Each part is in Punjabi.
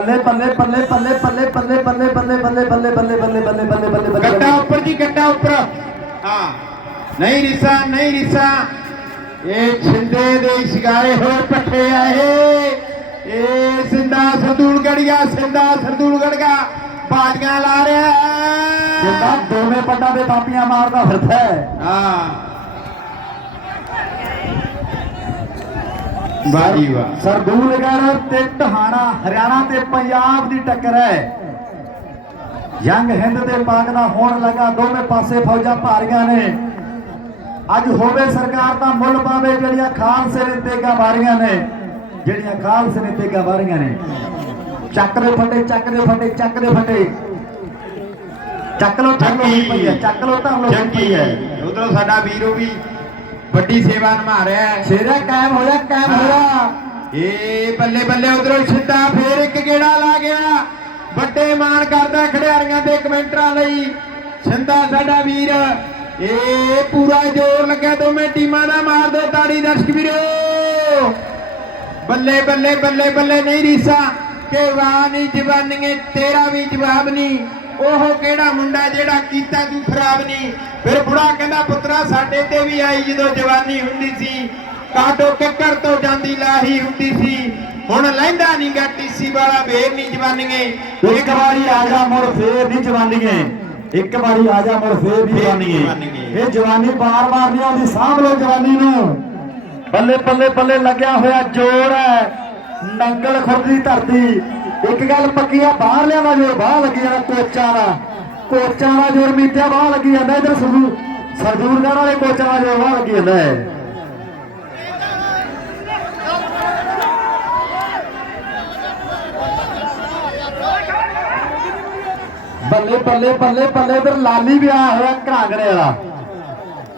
ਬੱਲੇ ਬੱਲੇ ਬੱਲੇ ਬੱਲੇ ਬੱਲੇ ਬੱਲੇ ਬੱਲੇ ਬੱਲੇ ਬੱਲੇ ਬੱਲੇ ਬੱਲੇ ਬੱਲੇ ਬੱਲੇ ਬੱਲੇ ਬੱਲੇ ਬੱਲੇ ਗੱਡਾ ਉੱਪਰ ਜੀ ਗੱਡਾ ਉੱਪਰ ਹਾਂ ਨਹੀਂ ਰਿਸਾ ਨਹੀਂ ਰਿਸਾ ਇਹ ਛਿੰਦੇ ਦੇ ਸ਼ਿਗਾਰੇ ਹੋਏ ਪੱਠੇ ਆਏ ਇਹ ਸਿੰਦਾ ਸਰਦੂਲਗੜੀਆ ਸਿੰਦਾ ਸਰਦੂਲਗੜਗਾ ਬਾਜੀਆਂ ਲਾ ਰਿਹਾ ਜਿੰਦਾ ਹੈ ਦੋਵੇਂ ਪੱਟਾਂ ਦੇ ਥਾਪੀਆਂ ਮਾਰਦਾ ਫਿਰਦਾ ਹੈ ਹਾਂ ਵਾਹ ਜੀ ਵਾਹ ਸਰਦੂਲਗੜ੍ਹ ਤੇ ਟਹਾਣਾ ਹਰਿਆਣਾ ਤੇ ਪੰਜਾਬ ਦੀ ਟੱਕਰ ਹੈ। ਜੰਗ ਹਿੰਦ ਤੇ ਪਾਕ ਦਾ ਹੋਣ ਲੱਗਾ ਦੋਵੇਂ ਪਾਸੇ ਫੌਜਾਂ ਭਾਰੀਆਂ ਨੇ। ਅੱਜ ਹੋਵੇ ਸਰਕਾਰ ਦਾ ਮੁੱਲ ਪਾਵੇ ਜਿਹੜੀਆਂ ਖਾਲਸੇ ਨੇ ਤੇਗਾ ਮਾਰੀਆਂ ਨੇ। ਜਿਹੜੀਆਂ ਖਾਲਸੇ ਨੇ ਤੇਗਾ ਮਾਰੀਆਂ ਨੇ। ਚੱਕ ਦੇ ਫੱਟੇ ਚੱਕ ਦੇ ਫੱਟੇ ਚੱਕ ਦੇ ਫੱਟੇ। ਚੱਕ ਲੋ ਚੱਕ ਲੋ ਪਈ ਹੈ ਚੱਕ ਲੋ ਤਾਂ ਲੋ ਪਈ ਹੈ। ਉਧਰੋਂ ਸਾਡਾ ਵੀਰੋ ਵੀ ਵੱਡੀ ਸੇਵਾ ਨਿਭਾ ਰਿਹਾ ਹੈ। ਸ਼ੇਰਾ ਕਾਇਮ ਹੋ ਜਾ ਕਾਇਮ ਹੋ। ਜਾ ਏ ਬੱਲੇ ਬੱਲੇ ਉਧਰੋਂ ਸਿੱਧਾ ਫੇਰ ਇੱਕ ਗੇੜਾ ਲਾ ਗਿਆ। ਵੱਡੇ ਮਾਣ ਕਰਦਾ ਖਿਡਾਰੀਆਂ ਦੇ ਕਮੈਂਟਰਾਂ ਲਈ। ਸਿੰਦਾ ਸਾਡਾ ਵੀਰ। ਏ ਪੂਰਾ ਜ਼ੋਰ ਲੱਗਿਆ ਦੋਵੇਂ ਟੀਮਾਂ ਦਾ। ਮਾਰ ਦੋ ਤਾੜੀ ਦਰਸ਼ਕ ਵੀਰੋ। ਬੱਲੇ ਬੱਲੇ ਬੱਲੇ ਬੱਲੇ ਨਹੀਂ ਰੀਸਾ। ਕਿ ਵਾਹ ਨਹੀਂ ਜਵਾਨੀਏ ਤੇਰਾ ਵੀ ਜਵਾਬ ਨਹੀਂ। ਉਹ ਕਿਹੜਾ ਮੁੰਡਾ ਜਿਹੜਾ ਕੀਤਾ ਤੂੰ ਖਰਾਬ ਨਹੀਂ ਫਿਰ ਬੁੜਾ ਕਹਿੰਦਾ ਪੁੱਤਰਾ ਸਾਡੇ ਤੇ ਵੀ ਆਈ ਜਦੋਂ ਜਵਾਨੀ ਹੁੰਦੀ ਸੀ। ਕਾਟੋ ਕਿੱਕਰ ਤੋਂ ਜਾਂਦੀ ਲਾਹੀ ਹੁੰਦੀ ਸੀ। ਹੁਣ ਲੈਂਦਾ ਨਹੀਂ ਗਾ ਟੀਸੀ ਵਾਲਾ ਫੇਰ ਨਹੀਂ ਜਵਾਨੀਏ। ਇੱਕ ਵਾਰੀ ਆ ਜਾ ਮੁੜ ਫੇਰ ਨਹੀਂ ਜਵਾਨੀਏ। ਇੱਕ ਵਾਰੀ ਆ ਜਾ ਮੁੜ ਫੇਰ ਨਹੀਂ ਜਵਾਨੀਏ। ਇਹ ਜਵਾਨੀ ਬਾਰ-ਬਾਰ ਨਹੀਂ ਆਉਂਦੀ ਸਾਂਭ ਲਓ ਜਵਾਨੀ ਨੂੰ। ਬੱਲੇ ਬੱਲੇ ਬੱਲੇ ਲੱਗਿਆ ਹੋਇਆ ਜੋਰ ਹੈ। ਨੰਗਲ ਖੁਰਦ ਦੀ ਧਰਤੀ। ਇੱਕ ਗੱਲ ਪੱਕੀ ਆ, ਬਾਹਰ ਲਿਆਵਾ ਜੋਰ ਬਾਹਰ ਲੱਗੀ ਜਾਂਦਾ ਕੋਚਾਂ ਦਾ। ਕੋਚਾਂ ਦਾ ਜੋਰ ਮੀਤਿਆ ਬਾਹਰ ਲੱਗੀ ਜਾਂਦਾ ਇਧਰ ਸਰਦੂ ਸਰਦੂਲਗੜ੍ਹ ਵਾਲੇ ਕੋਚਾਂ ਦਾ ਜੋਰ ਬਾਹਰ ਲੱਗੀ ਜਾਂਦਾ ਹੈ। ਬੱਲੇ ਬੱਲੇ ਬੱਲੇ ਬੱਲੇ, ਇਧਰ ਲਾਲੀ ਵੀ ਆਇਆ ਹੋਇਆ ਘਰਾਂਗੜੇ ਵਾਲਾ।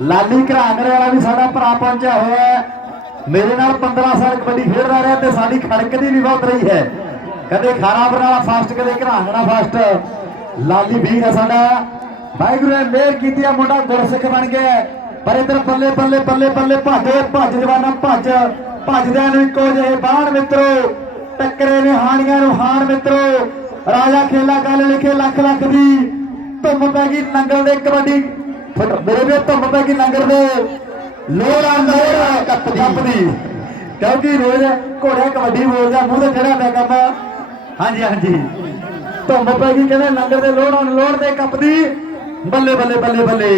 ਲਾਲੀ ਘਰਾਂਗੜੇ ਵਾਲਾ ਵੀ ਸਾਡਾ ਭਰਾ ਪਹੁੰਚਿਆ ਹੋਇਆ ਹੈ। ਮੇਰੇ ਨਾਲ 15 ਸਾਲ ਕਬੱਡੀ ਖੇਡਦਾ ਰਿਹਾ ਤੇ ਸਾਡੀ ਖੜਕ ਦੀ ਵੀ ਬਹੁਤ ਰਹੀ ਹੈ। ਕਦੇ ਖਾਰਾ ਬਨਾਲਾ ਫਾਸਟ ਕਦੇ ਘਰਾਂਗੜਾ ਫਾਸਟ। ਲਾਲੀ ਵੀਰ ਹੈ ਸਾਡਾ। ਵਾਹਿਗੁਰੂ ਨੇ ਮਿਹਰ ਕੀਤੀ ਆ ਮੁੰਡਾ ਗੁਰਸਿੱਖ ਬਣ ਗਿਆ। ਪਰ ਇਧਰ ਬੱਲੇ ਬੱਲੇ ਬੱਲੇ ਬੱਲੇ ਭੱਜ ਭੱਜ ਜਵਾਨਾ ਭੱਜ। ਭੱਜਦਿਆਂ ਨੂੰ ਇੱਕੋ ਜਿਹੇ ਬਾਣ ਮਿੱਤਰੋ ਟੱਕਰੇ ਨੇ ਹਾਣੀਆਂ ਨੂੰ ਹਾਣ ਮਿੱਤਰੋ। ਰਾਜਾ ਖੇਲਾ ਗੱਲ ਲਿਖੇ ਲੱਖ ਲੱਖ ਦੀ। ਧੁੰਮ ਪੈ ਗਈ ਨੰਗਲ ਦੇ ਕਬੱਡੀ। ਮੇਰੇ ਵੀ ਧੁੰਮ ਪੈ ਗਈ ਨੰਗਲ ਦੇ। ਲੋੜਾ ਲੋੜਾ ਕੱਪ ਦੀ। ਕੱਪ ਦੀ। ਕਿਉਂਕਿ ਰੋਜ਼ ਘੋੜਾ ਕਬੱਡੀ ਬੋਲਦਾ ਮੂੰਹ ਤੇ ਚੜਾ ਪਿਆ ਕੰਮ ਹਾਂਜੀ ਹਾਂਜੀ। ਧੁੰਮ ਪੈ ਗਈ ਕਹਿੰਦੇ ਨੰਗਲ ਦੇ ਲੋੜਾ ਲੋੜ ਦੇ ਕੱਪ ਦੀ। ਬੱਲੇ ਬੱਲੇ ਬੱਲੇ ਬੱਲੇ।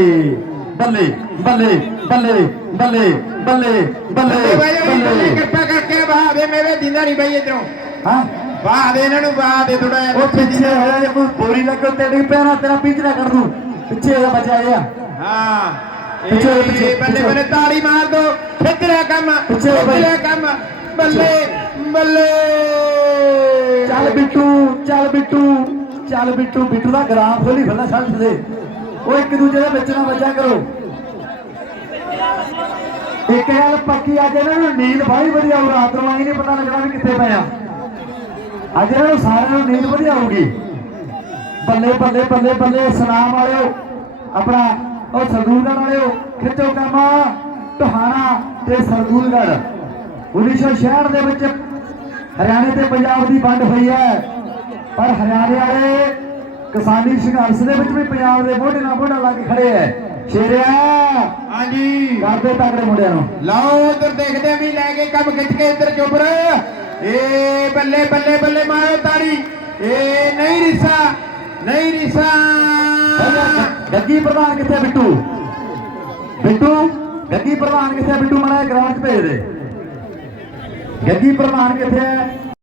ਬੱਲੇ ਬੱਲੇ ਬੱਲੇ ਬੱਲੇ ਬੱਲੇ ਬੱਲੇ ਬੱਲੇ ਕਿਰਪਾ ਕਰਕੇ ਬਾਹ ਦੇ ਮੇਰੇ ਜਿੰਦਾ ਨਹੀਂ ਬਈ ਇਧਰੋਂ। ਹਾਂ? ਬਾਹ ਦੇ ਇਹਨਾਂ ਨੂੰ ਬਾਹ ਦੇ ਥੋੜਾ ਉਹ ਪਿੱਛੇ ਹੋਇਆ ਜੇ ਕੋਈ ਬੋਰੀ ਲੱਗੋ ਤੇ ਡਿੱਗ ਪਿਆ ਨਾ ਤੇਰਾ ਪਿੱਛੇ ਕਰ ਦੂੰ। ਪਿੱਛੇ ਹੋ ਬਚਾ ਗਿਆ ਹਾਂ। ਪਿੱਛੇ ਬੱਲੇ। ਬੱਲੇ ਤਾੜੀ ਮਾਰ ਦੋ। ਖਿੱਚ ਰਿਹਾ ਕੰਮ ਖਿੱਚ। ਰਿਹਾ ਕੰਮ। ਬੱਲੇ ਬੱਲੇ। ਚੱਲ ਬਿੱਟੂ ਚੱਲ ਬਿੱਟੂ ਬਿੱਟੂ ਦਾ ਗ੍ਰਾਮ ਖੋਲੀ ਫਿਰਦਾ ਛੱਡ ਦੇ। ਉਹ ਇੱਕ ਦੂਜੇ ਦੇ ਵਿੱਚ ਨਾ ਵੱਜਿਆ ਕਰੋ। ਇੱਕ ਗੱਲ ਪੱਕੀ, ਅੱਜ ਇਹਨਾਂ ਨੂੰ ਨੀਂਦ ਬਾਹਲੀ ਵਧੀਆ ਆਉ ਰਾਤ ਨੂੰ ਆਈ ਨਹੀਂ ਪਤਾ ਲੱਗਣਾ ਵੀ ਕਿੱਥੇ ਪਿਆ ਅੱਜ ਇਹਨਾਂ ਨੂੰ ਸਾਰਿਆਂ ਨੂੰ ਨੀਂਦ ਵਧੀਆ ਆਊਗੀ। ਬੱਲੇ ਬੱਲੇ ਬੱਲੇ ਬੱਲੇ, ਸਲਾਮ ਵਾਲਿਓ, ਆਪਣਾ ਉਹ ਸਰਦੂਲਗੜ੍ਹ ਵਾਲਿਓ, ਖਿੱਚੋ ਕੰਮ ਟਹਾਣਾ ਤੇ ਸਰਦੂਲਗੜ੍ਹ। 1966 ਦੇ ਵਿੱਚ ਹਰਿਆਣੇ ਤੇ ਪੰਜਾਬ ਦੀ ਵੰਡ ਹੋਈ ਹੈ। ਪਰ ਹਰਿਆਣੇ ਵਾਲੇ ਕਿਸਾਨੀ ਸੰਘਰਸ਼ ਦੇ ਵਿੱਚ ਵੀ ਪੰਜਾਬ ਦੇ ਮੋਢੇ ਨਾਲ ਮੋਢਾ ਲਾ ਕੇ ਖੜੇ ਐ। ਸ਼ੇਰਿਆ ਹਾਂਜੀ। ਕਰਦੇ ਤਕੜੇ ਮੁੰਡਿਆਂ ਨੂੰ। ਲਓ ਉਧਰ ਦੇਖਦੇ ਵੀ ਲੈ ਕੇ ਕੰਮ ਖਿੱਚ ਕੇ ਇੱਧਰ ਚੁੱਪਰ ਏ ਬੱਲੇ ਬੱਲੇ ਬੱਲੇ ਮਾਰੋ ਤਾੜੀ। ਏ ਨਹੀਂ ਰਿਸਾ ਨਹੀਂ ਰਿਸਾ। ਗੱਗੀ ਪ੍ਰਧਾਨ ਕਿੱਥੇ ਆ ਬਿੱਟੂ? ਬਿੱਟੂ ਗੱਗੀ ਪ੍ਰਧਾਨ ਕਿੱਥੇ ਆ? ਬਿੱਟੂ ਮੜਾ ਗਰਾਊਂਡ 'ਚ ਭੇਜ ਦੇ। ਗੱਗੀ ਪ੍ਰਧਾਨ ਕਿੱਥੇ